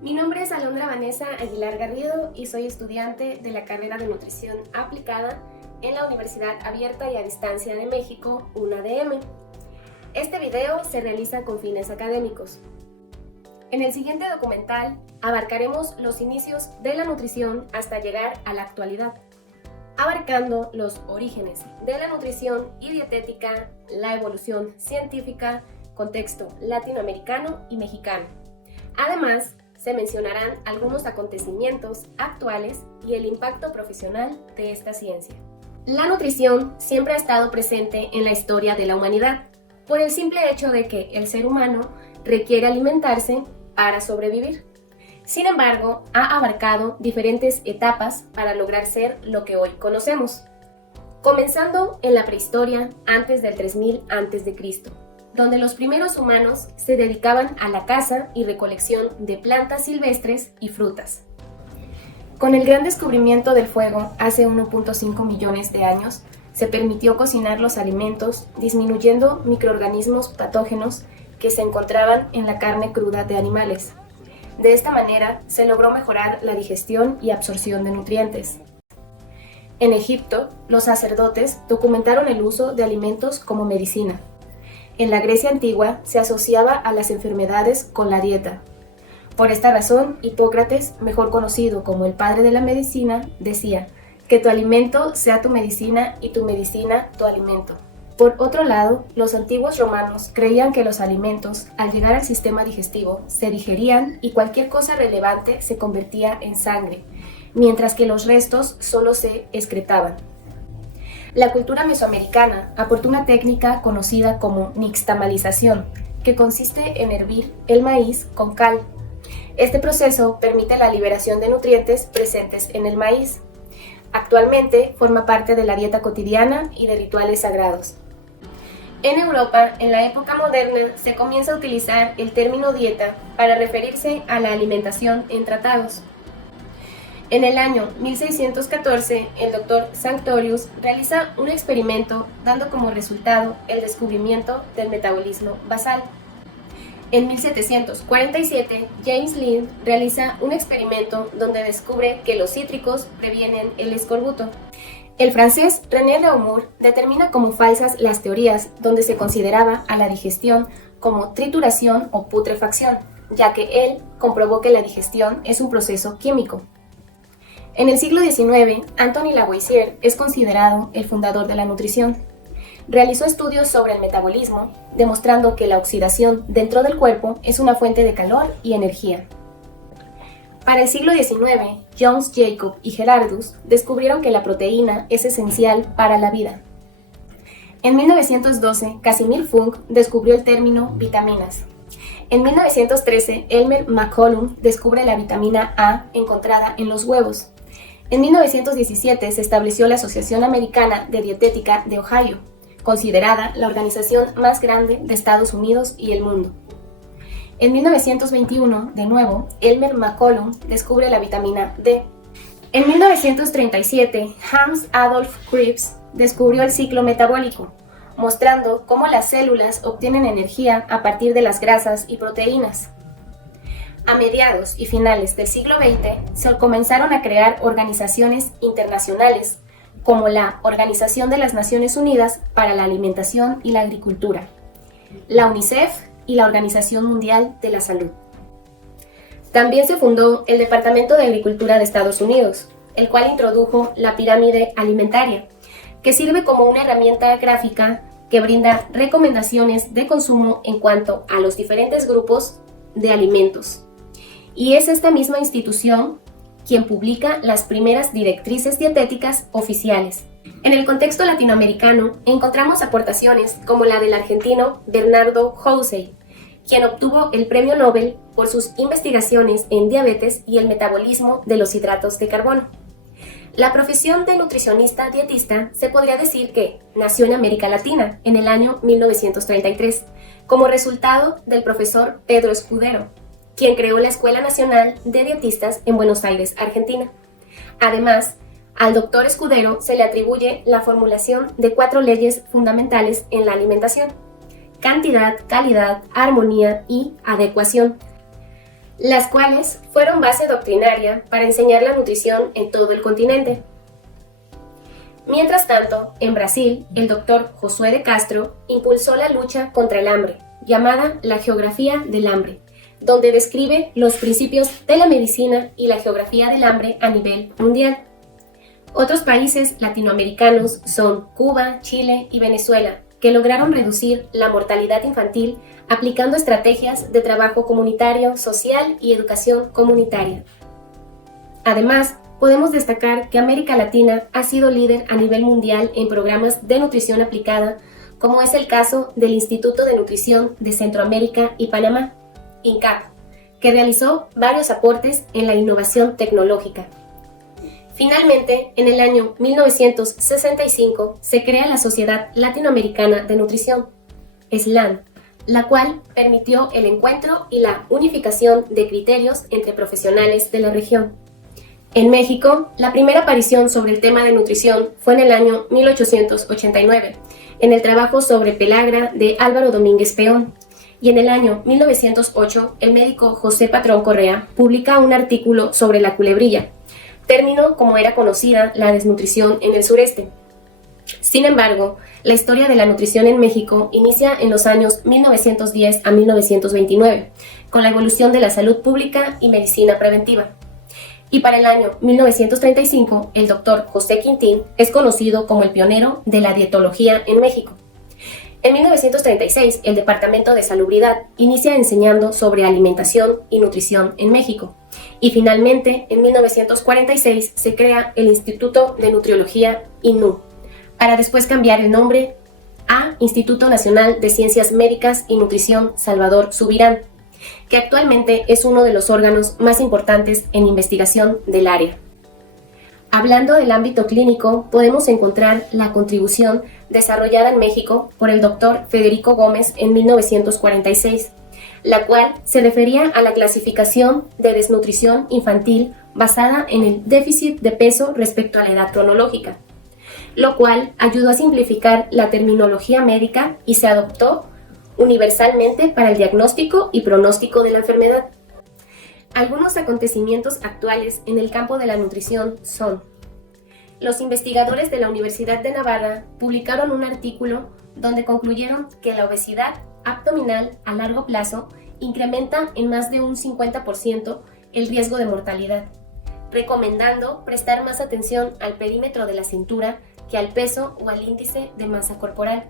Mi nombre es Alondra Vanessa Aguilar Garrido y soy estudiante de la carrera de Nutrición Aplicada en la Universidad Abierta y a Distancia de México, UNADM. Este video se realiza con fines académicos. En el siguiente documental abarcaremos los inicios de la nutrición hasta llegar a la actualidad, abarcando los orígenes de la nutrición y dietética, la evolución científica, contexto latinoamericano y mexicano. Además, se mencionarán algunos acontecimientos actuales y el impacto profesional de esta ciencia. La nutrición siempre ha estado presente en la historia de la humanidad, por el simple hecho de que el ser humano requiere alimentarse para sobrevivir. Sin embargo, ha abarcado diferentes etapas para lograr ser lo que hoy conocemos. Comenzando en la prehistoria antes del 3000 a.C., donde los primeros humanos se dedicaban a la caza y recolección de plantas silvestres y frutas. Con el gran descubrimiento del fuego hace 1.5 millones de años, se permitió cocinar los alimentos, disminuyendo microorganismos patógenos que se encontraban en la carne cruda de animales. De esta manera, se logró mejorar la digestión y absorción de nutrientes. En Egipto, los sacerdotes documentaron el uso de alimentos como medicina. En la Grecia antigua se asociaba a las enfermedades con la dieta. Por esta razón, Hipócrates, mejor conocido como el padre de la medicina, decía: que tu alimento sea tu medicina y tu medicina tu alimento. Por otro lado, los antiguos romanos creían que los alimentos, al llegar al sistema digestivo, se digerían y cualquier cosa relevante se convertía en sangre, mientras que los restos solo se excretaban. La cultura mesoamericana aportó una técnica conocida como nixtamalización, que consiste en hervir el maíz con cal. Este proceso permite la liberación de nutrientes presentes en el maíz. Actualmente forma parte de la dieta cotidiana y de rituales sagrados. En Europa, en la época moderna, se comienza a utilizar el término dieta para referirse a la alimentación en tratados. En el año 1614, el doctor Sanctorius realiza un experimento dando como resultado el descubrimiento del metabolismo basal. En 1747, James Lind realiza un experimento donde descubre que los cítricos previenen el escorbuto. El francés René Reaumur determina como falsas las teorías donde se consideraba a la digestión como trituración o putrefacción, ya que él comprobó que la digestión es un proceso químico. En el siglo XIX, Anthony Lavoisier es considerado el fundador de la nutrición. Realizó estudios sobre el metabolismo, demostrando que la oxidación dentro del cuerpo es una fuente de calor y energía. Para el siglo XIX, Jones, Jacob y Gerardus descubrieron que la proteína es esencial para la vida. En 1912, Casimir Funk descubrió el término vitaminas. En 1913, Elmer McCollum descubre la vitamina A encontrada en los huevos. En 1917 se estableció la Asociación Americana de Dietética de Ohio, considerada la organización más grande de Estados Unidos y el mundo. En 1921, de nuevo, Elmer McCollum descubre la vitamina D. En 1937, Hans Adolf Krebs descubrió el ciclo metabólico, mostrando cómo las células obtienen energía a partir de las grasas y proteínas. A mediados y finales del siglo XX, se comenzaron a crear organizaciones internacionales, como la Organización de las Naciones Unidas para la Alimentación y la Agricultura, la UNICEF y la Organización Mundial de la Salud. También se fundó el Departamento de Agricultura de Estados Unidos, el cual introdujo la pirámide alimentaria, que sirve como una herramienta gráfica que brinda recomendaciones de consumo en cuanto a los diferentes grupos de alimentos. Y es esta misma institución quien publica las primeras directrices dietéticas oficiales. En el contexto latinoamericano encontramos aportaciones como la del argentino Bernardo Houssay, quien obtuvo el Premio Nobel por sus investigaciones en diabetes y el metabolismo de los hidratos de carbono. La profesión de nutricionista dietista se podría decir que nació en América Latina en el año 1933, como resultado del profesor Pedro Escudero, quien creó la Escuela Nacional de Dietistas en Buenos Aires, Argentina. Además, al doctor Escudero se le atribuye la formulación de 4 leyes fundamentales en la alimentación: cantidad, calidad, armonía y adecuación. las cuales fueron base doctrinaria para enseñar la nutrición en todo el continente. Mientras tanto, en Brasil, el doctor Josué de Castro impulsó la lucha contra el hambre, llamada la geografía del hambre, donde describe los principios de la medicina y la geografía del hambre a nivel mundial. Otros países latinoamericanos son Cuba, Chile y Venezuela, que lograron reducir la mortalidad infantil aplicando estrategias de trabajo comunitario, social y educación comunitaria. Además, podemos destacar que América Latina ha sido líder a nivel mundial en programas de nutrición aplicada, como es el caso del Instituto de Nutrición de Centroamérica y Panamá, INCAP, que realizó varios aportes en la innovación tecnológica. Finalmente, en el año 1965 se crea la Sociedad Latinoamericana de Nutrición, SLAN, la cual permitió el encuentro y la unificación de criterios entre profesionales de la región. En México, la primera aparición sobre el tema de nutrición fue en el año 1889, en el trabajo sobre pelagra de Álvaro Domínguez Peón, y en el año 1908 el médico José Patrón Correa publica un artículo sobre la culebrilla, término como era conocida la desnutrición en el sureste. Sin embargo, la historia de la nutrición en México inicia en los años 1910 a 1929, con la evolución de la salud pública y medicina preventiva. Y para el año 1935, el doctor José Quintín es conocido como el pionero de la dietología en México. En 1936, el Departamento de Salubridad inicia enseñando sobre alimentación y nutrición en México. Y finalmente, en 1946, se crea el Instituto de Nutriología INNU, para después cambiar el nombre a Instituto Nacional de Ciencias Médicas y Nutrición Salvador Subirán, que actualmente es uno de los órganos más importantes en investigación del área. Hablando del ámbito clínico, podemos encontrar la contribución desarrollada en México por el doctor Federico Gómez en 1946, la cual se refería a la clasificación de desnutrición infantil basada en el déficit de peso respecto a la edad cronológica, lo cual ayudó a simplificar la terminología médica y se adoptó universalmente para el diagnóstico y pronóstico de la enfermedad. Algunos acontecimientos actuales en el campo de la nutrición son: los investigadores de la Universidad de Navarra publicaron un artículo donde concluyeron que la obesidad abdominal a largo plazo incrementa en más de un 50% el riesgo de mortalidad, recomendando prestar más atención al perímetro de la cintura que al peso o al índice de masa corporal.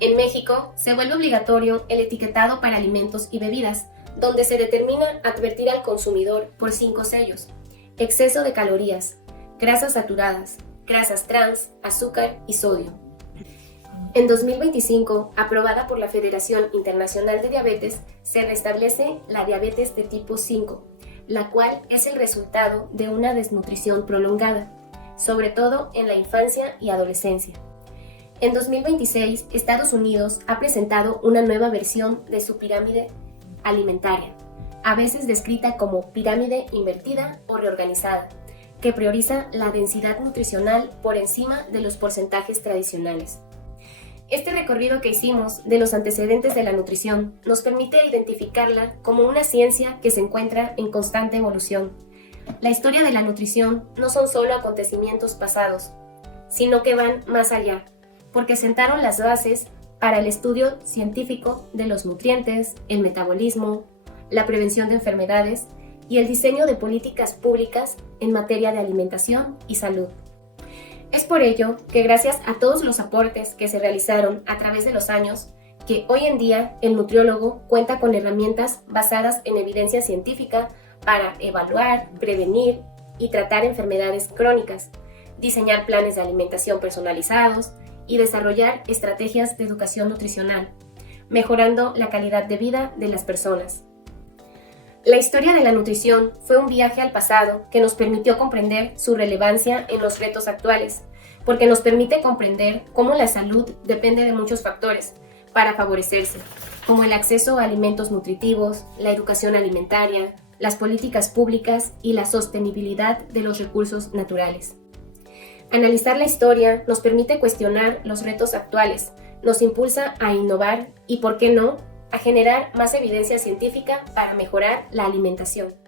En México se vuelve obligatorio el etiquetado para alimentos y bebidas, donde se determina advertir al consumidor por 5 sellos: exceso de calorías, grasas saturadas, grasas trans, azúcar y sodio. En 2025, aprobada por la Federación Internacional de Diabetes, se restablece la diabetes de tipo 5, la cual es el resultado de una desnutrición prolongada, sobre todo en la infancia y adolescencia. En 2026, Estados Unidos ha presentado una nueva versión de su pirámide alimentaria, a veces descrita como pirámide invertida o reorganizada, que prioriza la densidad nutricional por encima de los porcentajes tradicionales. Este recorrido que hicimos de los antecedentes de la nutrición nos permite identificarla como una ciencia que se encuentra en constante evolución. La historia de la nutrición no son solo acontecimientos pasados, sino que van más allá, porque sentaron las bases para el estudio científico de los nutrientes, el metabolismo, la prevención de enfermedades y el diseño de políticas públicas en materia de alimentación y salud. Es por ello que gracias a todos los aportes que se realizaron a través de los años, que hoy en día el nutriólogo cuenta con herramientas basadas en evidencia científica para evaluar, prevenir y tratar enfermedades crónicas, diseñar planes de alimentación personalizados y desarrollar estrategias de educación nutricional, mejorando la calidad de vida de las personas. La historia de la nutrición fue un viaje al pasado que nos permitió comprender su relevancia en los retos actuales, porque nos permite comprender cómo la salud depende de muchos factores para favorecerse, como el acceso a alimentos nutritivos, la educación alimentaria, las políticas públicas y la sostenibilidad de los recursos naturales. Analizar la historia nos permite cuestionar los retos actuales, nos impulsa a innovar y, ¿por qué no?, a generar más evidencia científica para mejorar la alimentación.